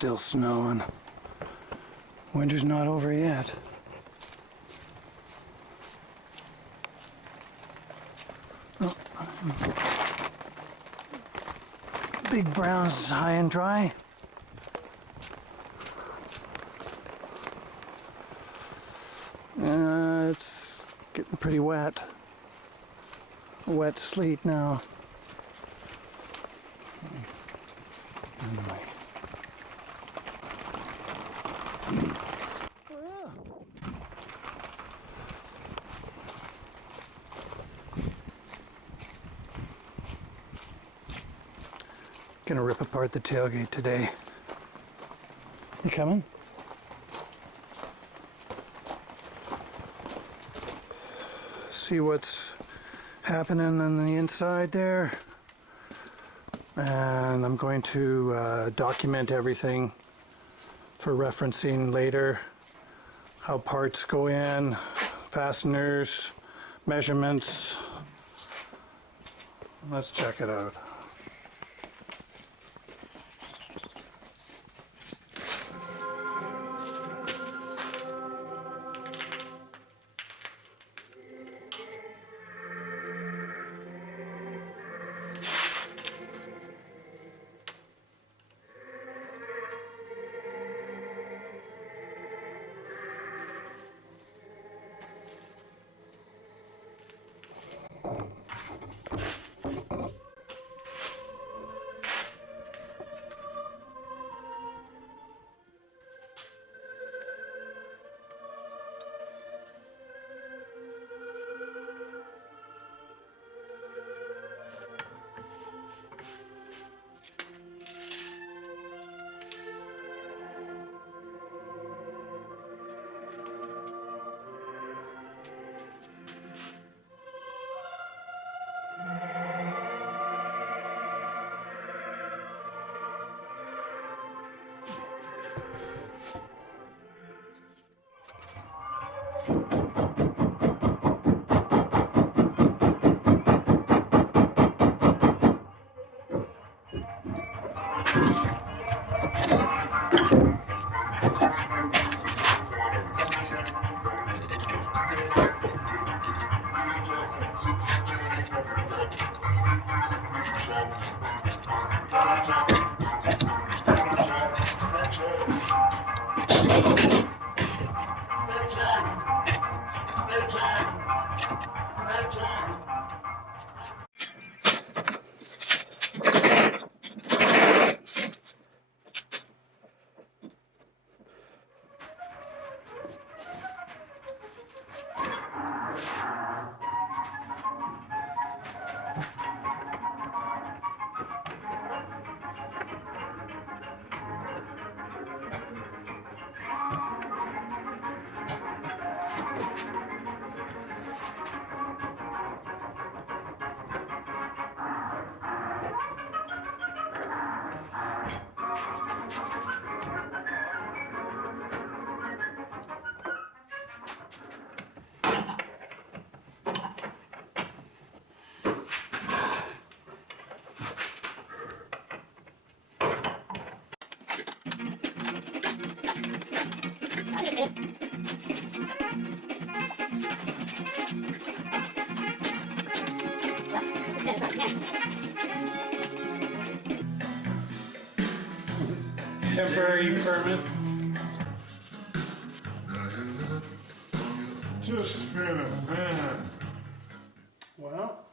still snowing. Winter's not over yet. Oh. Big Brown's high and dry. It's getting pretty wet. Wet sleet now. Anyway. Gonna rip apart the tailgate today. You coming? See what's happening on the inside there. And I'm going to document everything for referencing later. How parts go in, fasteners, measurements. Let's check it out. Temporary permit. Just spin it, man. Well,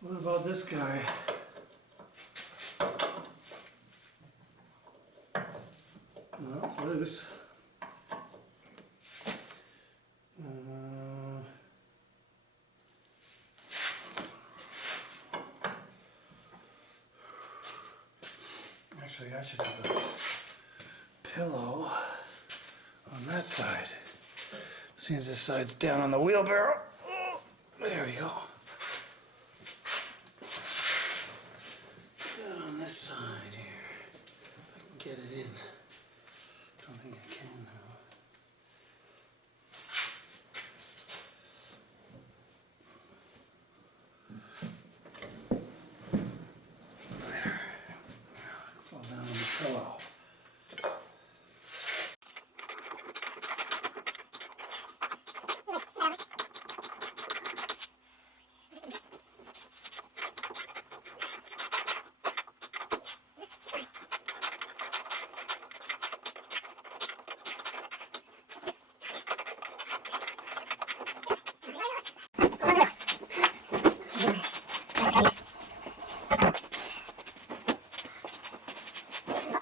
what about this guy? No, it's loose. Actually, I should have a pillow on that side. Seems this side's down on the wheelbarrow. Oh, there we go. Good on this side here. If I can get it in. Don't think I can now. There.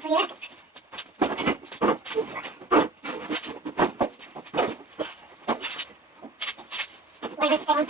Okay. Wow, that was fun.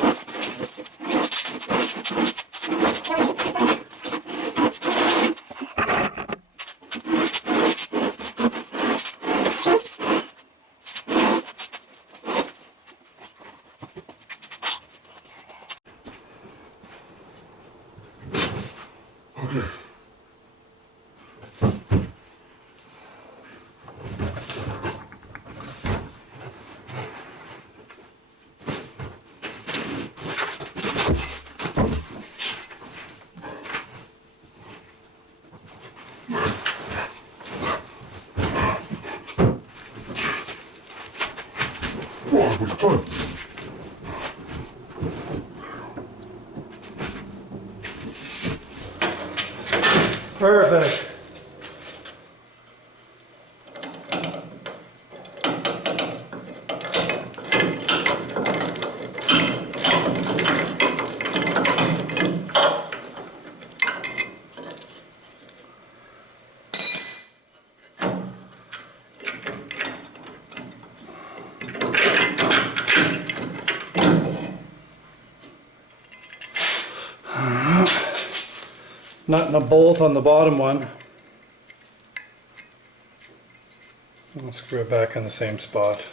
Perfect. Nut and a bolt on the bottom one. I'll screw it back in the same spot.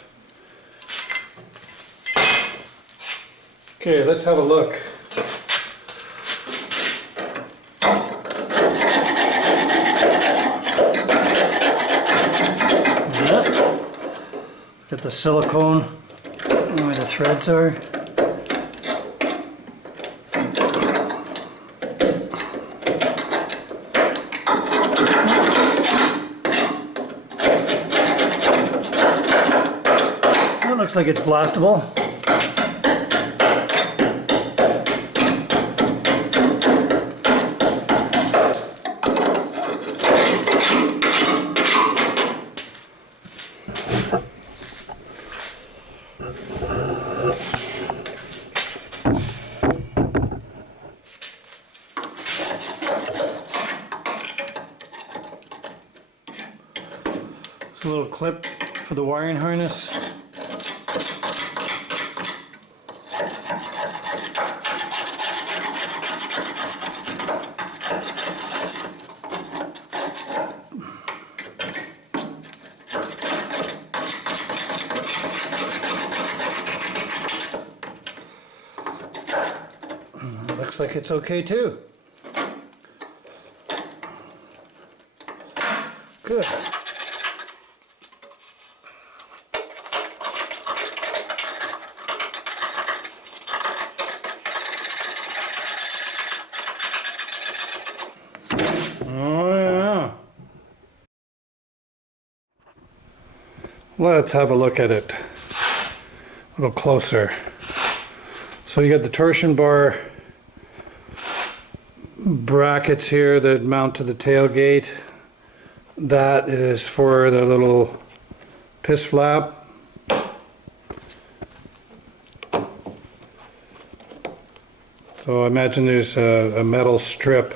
Okay, let's have a look. Yep. Get the silicone where the threads are. That looks like it's blastable. A little clip for the wiring harness. Looks like it's okay too. Good. Oh yeah. Let's have a look at it a little closer. So you got the torsion bar brackets here that mount to the tailgate. That is for the little piss flap. So I imagine there's a metal strip.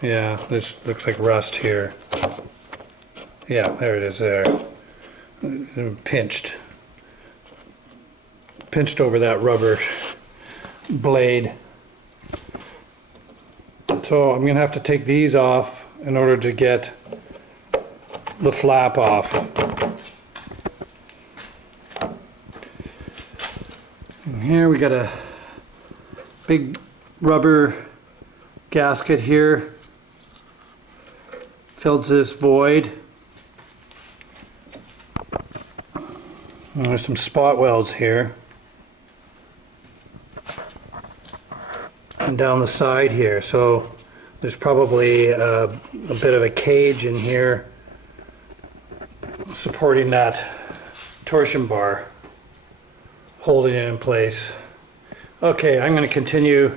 Yeah, this looks like rust here. Yeah, there it is there. Pinched over that rubber blade. So I'm gonna have to take these off in order to get the flap off. And here we got a big rubber gasket here. Fills this void. And there's some spot welds here. And down the side here. So there's probably a bit of a cage in here supporting that torsion bar, holding it in place. Okay, I'm going to continue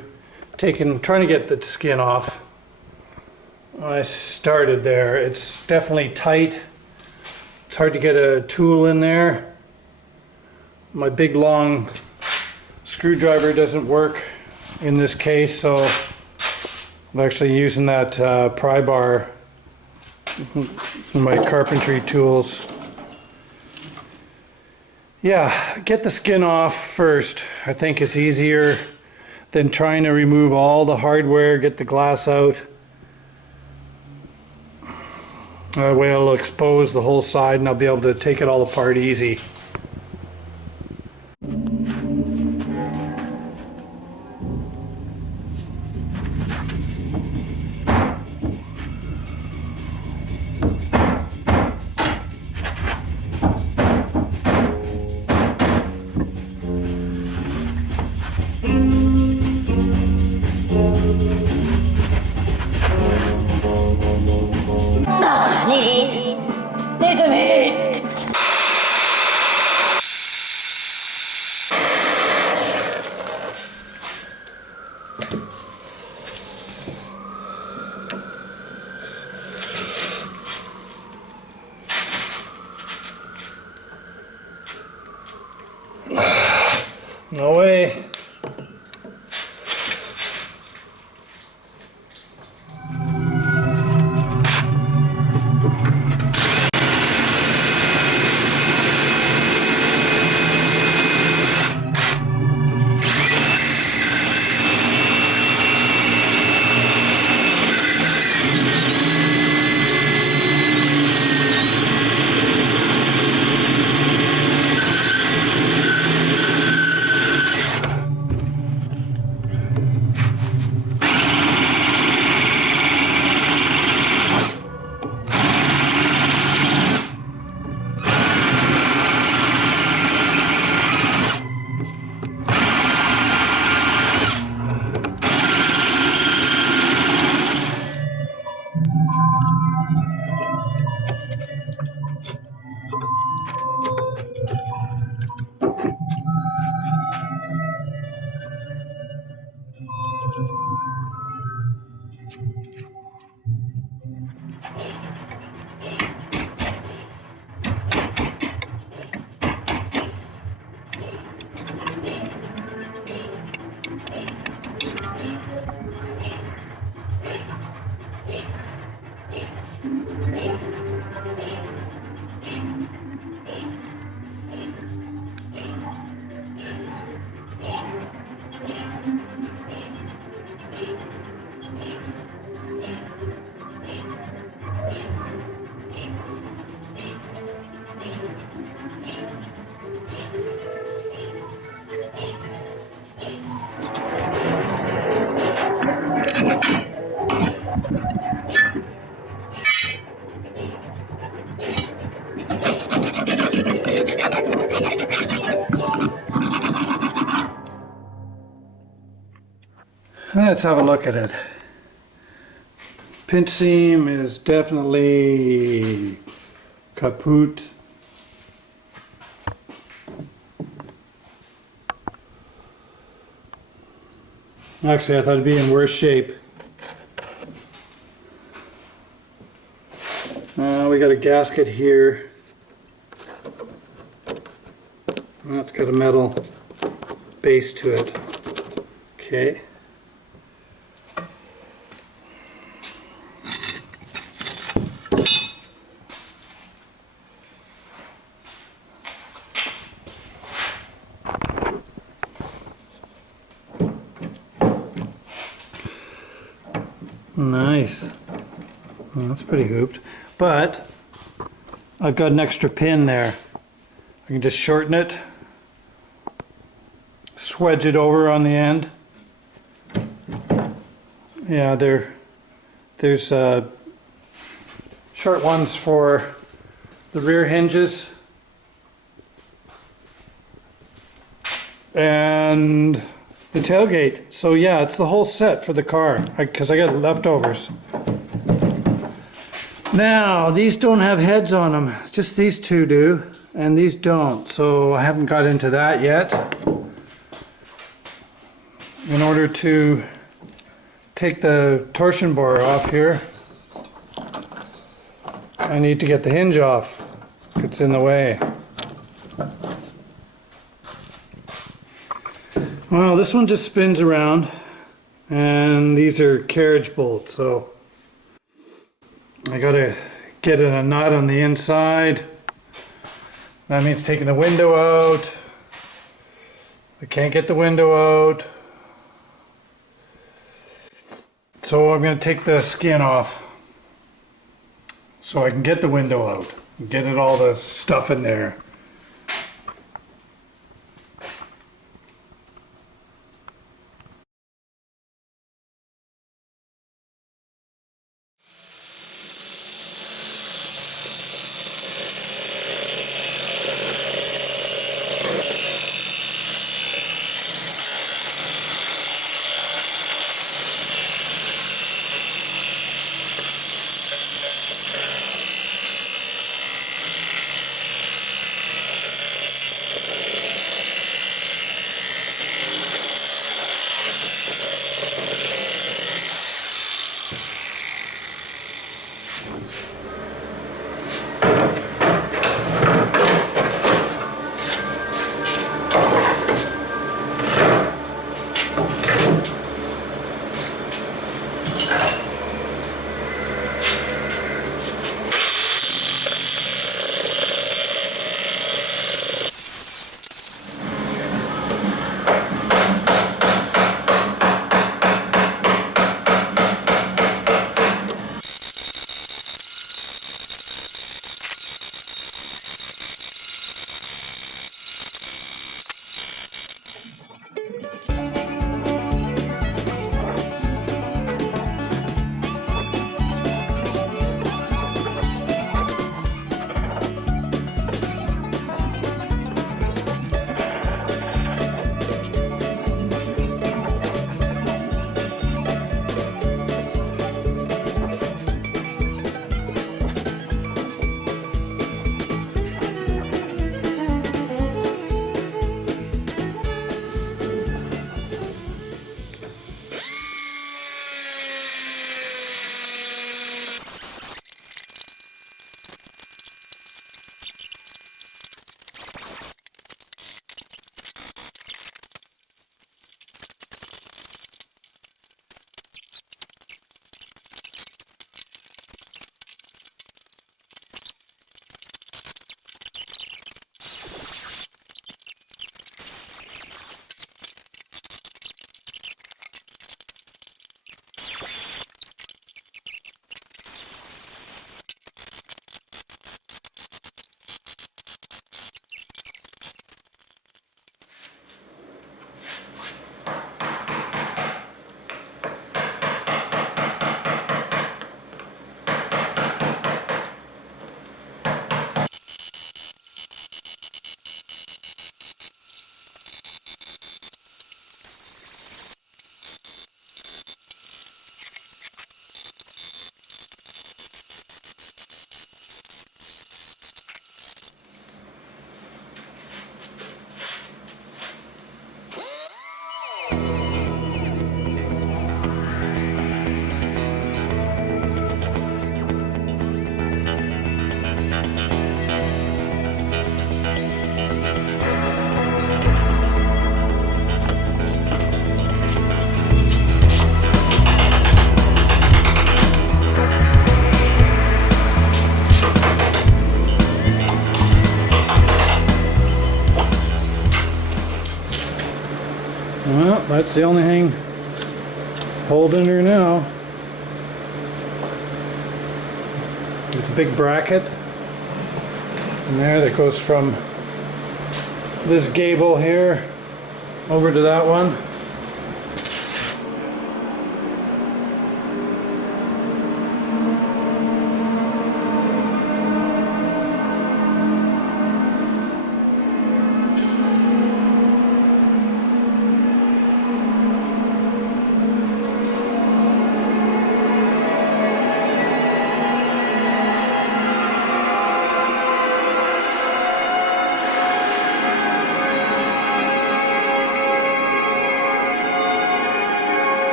trying to get the skin off. I started there. It's definitely tight. It's hard to get a tool in there. My big long screwdriver doesn't work in this case, so I'm actually using that pry bar my carpentry tools. Yeah, get the skin off first. I think it's easier than trying to remove all the hardware, get the glass out. That way it'll expose the whole side and I'll be able to take it all apart easy. Need some heat. No way. Let's have a look at it. Pinch seam is definitely kaput. Actually, I thought it'd be in worse shape. We got a gasket here. That's got a metal base to it. Okay. Nice. Well, that's pretty hooped. But I've got an extra pin there. I can just shorten it, swedge it over on the end. Yeah, there's short ones for the rear hinges and the tailgate. So yeah, it's the whole set for the car because I got leftovers. Now, these don't have heads on them. Just these two do, and these don't. So I haven't got into that yet. In order to take the torsion bar off here, I need to get the hinge off. It's in the way. Well, this one just spins around, and these are carriage bolts, so I gotta get in a nut on the inside. That means taking the window out. I can't get the window out. So I'm going to take the skin off so I can get the window out and get it all the stuff in there. Well, that's the only thing holding her now. There's a big bracket in there that goes from this gable here over to that one.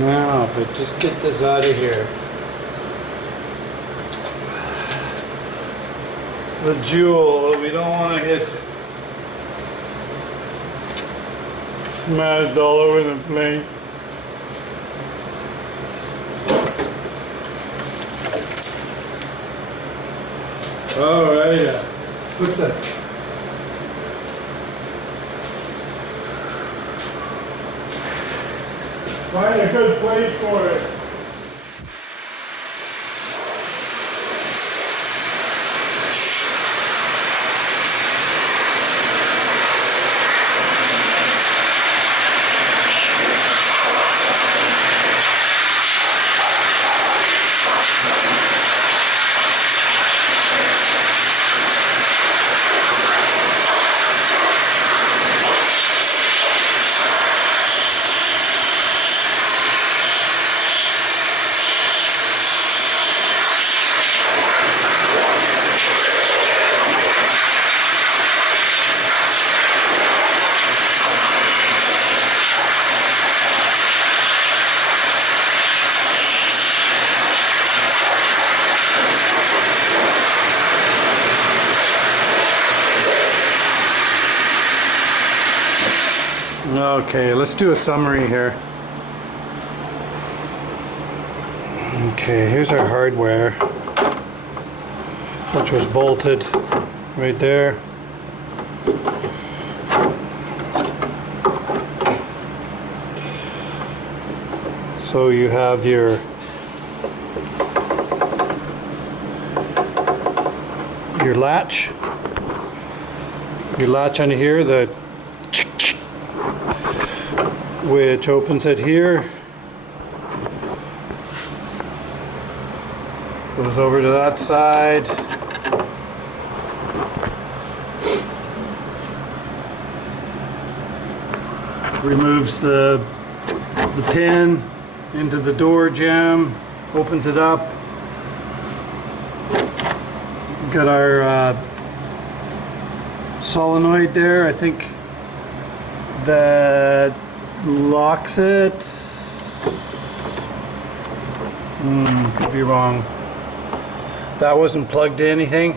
Now, if I just get this out of here. the jewel that we don't want to get smashed all over the place. All right, put the find a good place for it. Okay, let's do a summary here. Okay, here's our hardware, which was bolted right there. So you have your latch under here, which opens it here, goes over to that side, removes the pin into the door jamb, opens it up. Got our solenoid there, I think that locks it. Could be wrong. That wasn't plugged in anything.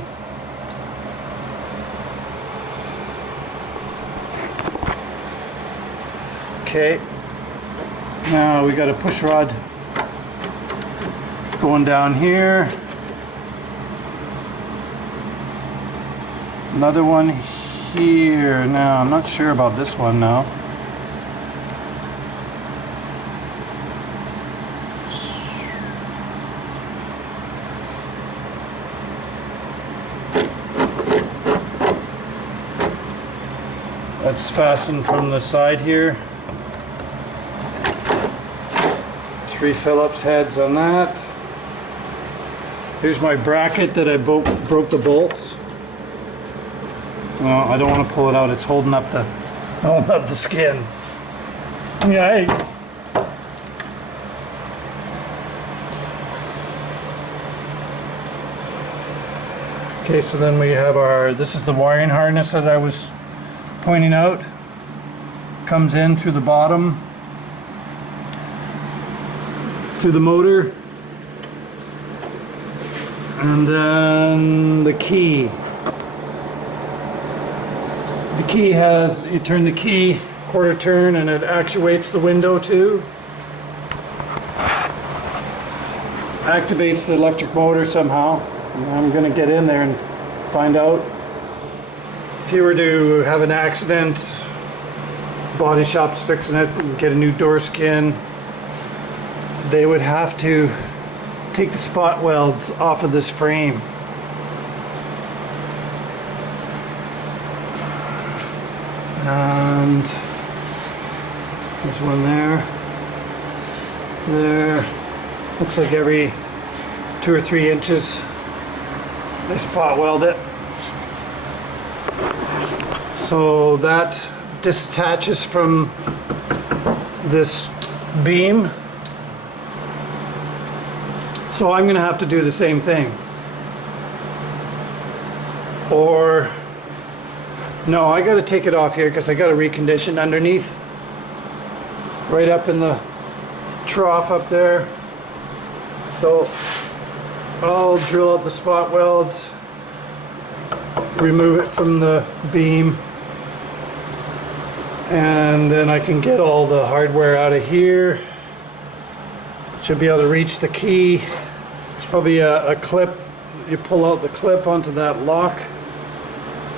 Okay. Now we got a push rod going down here. Another one here. Now I'm not sure about this one now. That's fastened from the side here. 3 Phillips heads on that. Here's my bracket that I broke the bolts. Well, I don't want to pull it out. It's holding up the skin. Yikes. Okay, so then we have this is the wiring harness that I was pointing out. Comes in through the bottom, through the motor, and then the key. The key has, you turn the key, quarter turn, and it actuates the window too. Activates the electric motor somehow. And I'm going to get in there and find out. If you were to have an accident, body shop's fixing it, and get a new door skin, they would have to take the spot welds off of this frame. And there's one there. There. Looks like every 2 or 3 inches they spot weld it. So that disattaches from this beam. So I'm going to have to do the same thing. Or no, I got to take it off here because I got to recondition underneath, right up in the trough up there. So I'll drill out the spot welds, remove it from the beam, and then I can get all the hardware out of here. Should be able to reach the key. It's probably a clip. You pull out the clip onto that lock,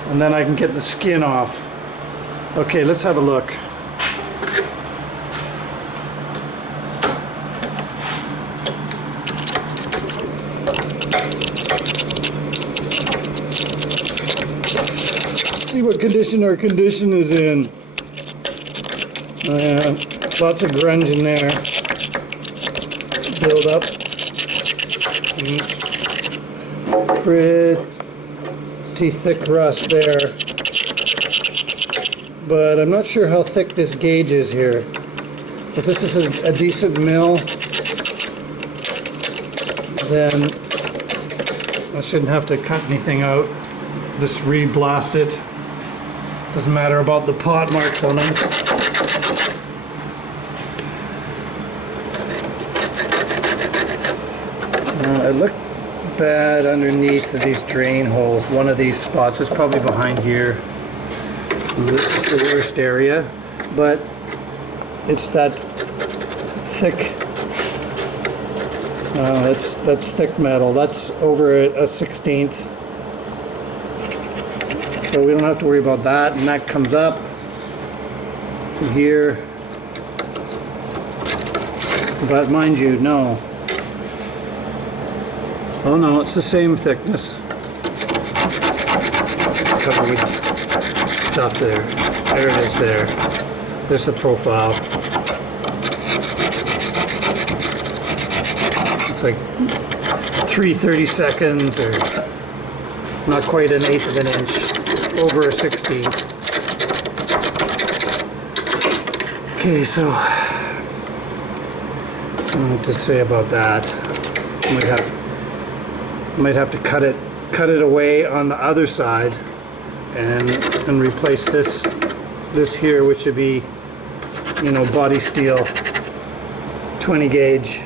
and then I can get the skin off. Okay, let's have a look. See what condition our condition is in. Lots of grunge in there. Build up. Pretty thick rust there. But I'm not sure how thick this gauge is here. If this is a decent mill, then I shouldn't have to cut anything out. Just re-blast it. Doesn't matter about the pot marks on them. It looked bad underneath of these drain holes. One of these spots is probably behind here. This is the worst area, but it's that thick. That's thick metal. That's over a 1/16. So we don't have to worry about that, and that comes up to here. But mind you, no. Oh no, it's the same thickness. Covered with stuff there. There it is there. There's the profile. It's like 3/32 or not quite 1/8 of an inch. Over a 1/16. Okay, so I don't know what to say about that. Might have to cut it away on the other side and replace this here, which would be, you know, body steel 20 gauge.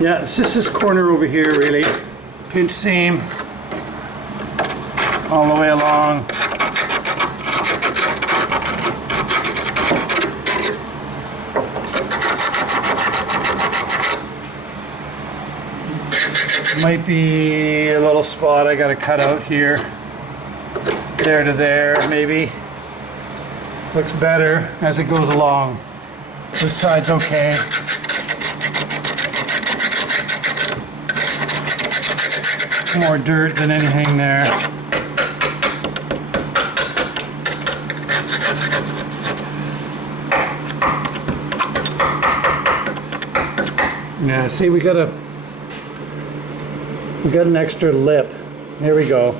Yeah, it's just this corner over here, really. Pinch seam all the way along. Might be a little spot I gotta cut out here. There to there, maybe. Looks better as it goes along. This side's okay. More dirt than anything there. Yeah, see, we got an extra lip. There we go.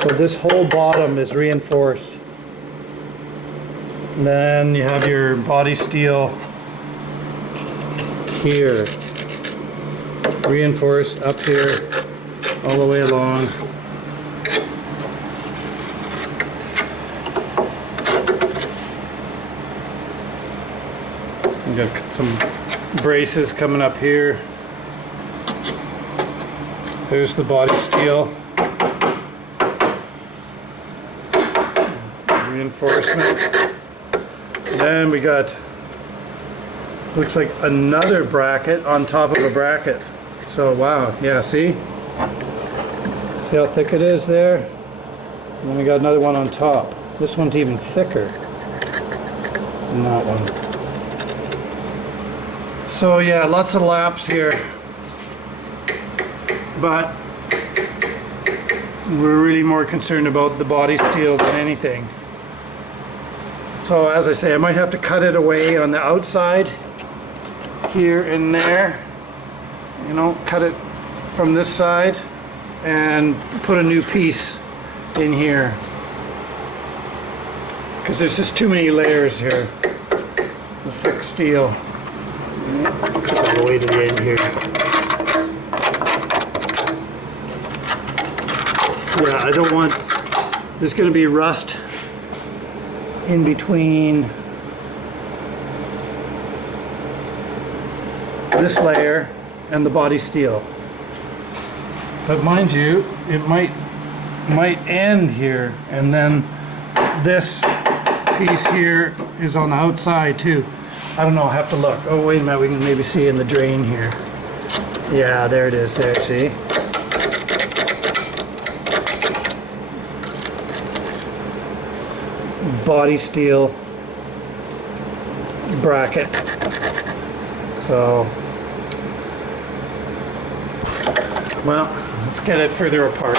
So this whole bottom is reinforced. And then you have your body steel here. Reinforced up here, all the way along. We got some braces coming up here. There's the body steel. Reinforcement. Then we got, looks like another bracket on top of a bracket. So wow, yeah, see how thick it is there? And then we got another one on top. This one's even thicker than that one. So yeah, lots of laps here, but we're really more concerned about the body steel than anything. So as I say, I might have to cut it away on the outside here and there. You know, cut it from this side and put a new piece in here, because there's just too many layers here. The thick steel. Cut all the way to the end here. Yeah, I don't want There's going to be rust in between this layer and the body steel. But mind you, it might end here, and then this piece here is on the outside too. I don't know, I'll have to look. Oh, wait a minute, we can maybe see in the drain here. Yeah, there it is, there, see? Body steel bracket. So, well, let's get it further apart.